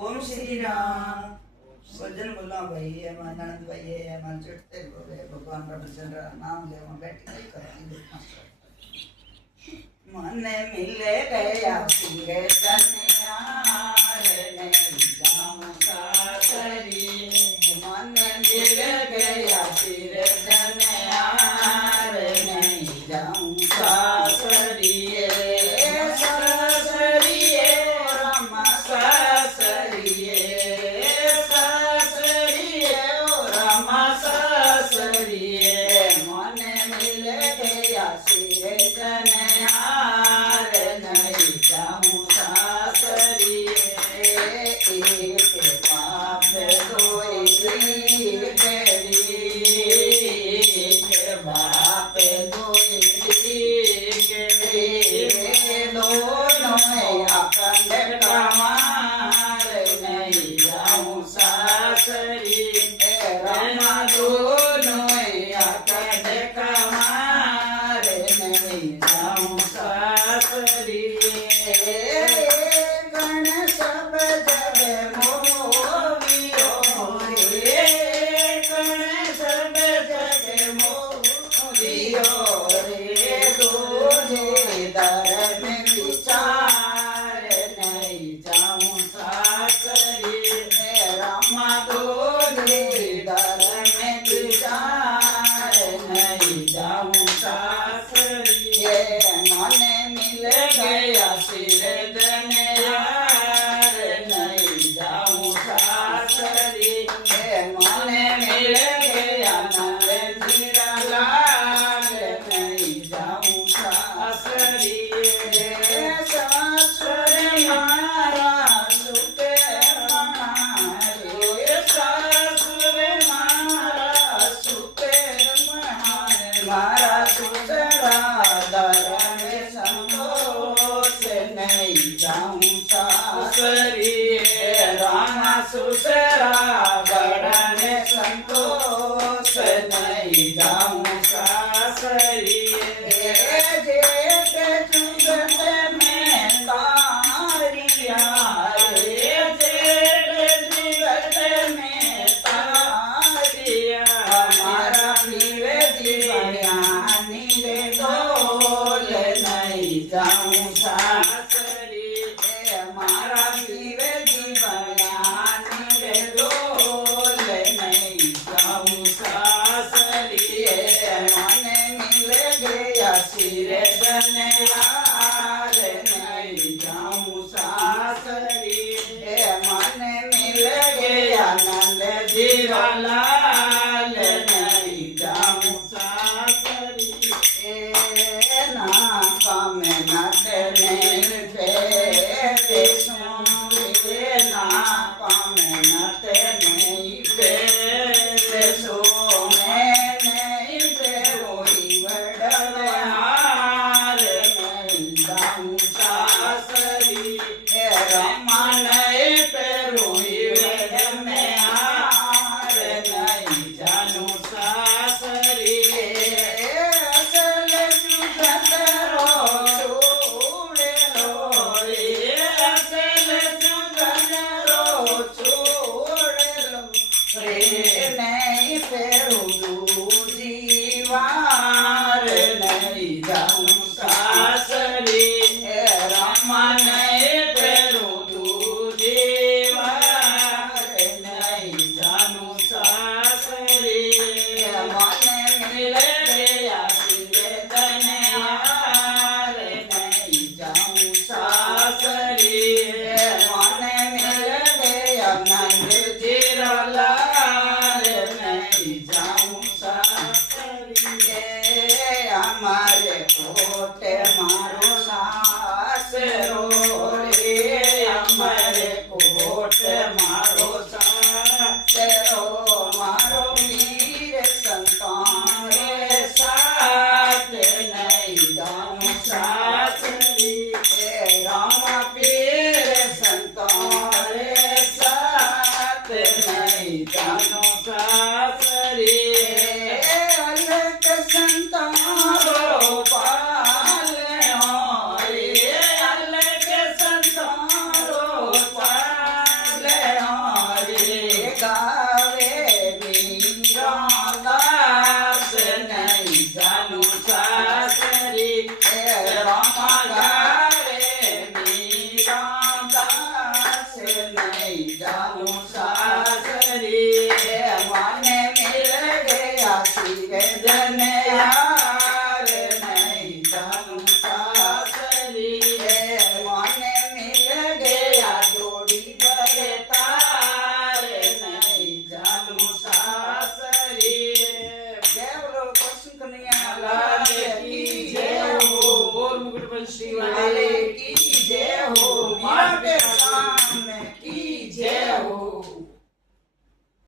ओम श्री राम। भजन बोला भाई है आनंद भाई है मन चढ़ते बोले भगवान का भजन नाम ले बैठी नहीं करती मन मिले गया सिंगे जनियार ने जाम सासरी मन मिल गया सिर जनियार ने जाम सासरी सुसरा बड़ने संतोष नहीं जाऊं सासरी जेठ चुगत में तारिया जेठ चुगत में तारिया हमारा पीवे जीवनिया नीले डोल नहीं जाऊं सासरी हमारा पीवे सिरे जनियार नहीं जाऊं सासरी मन मिल गया नंद जी वाला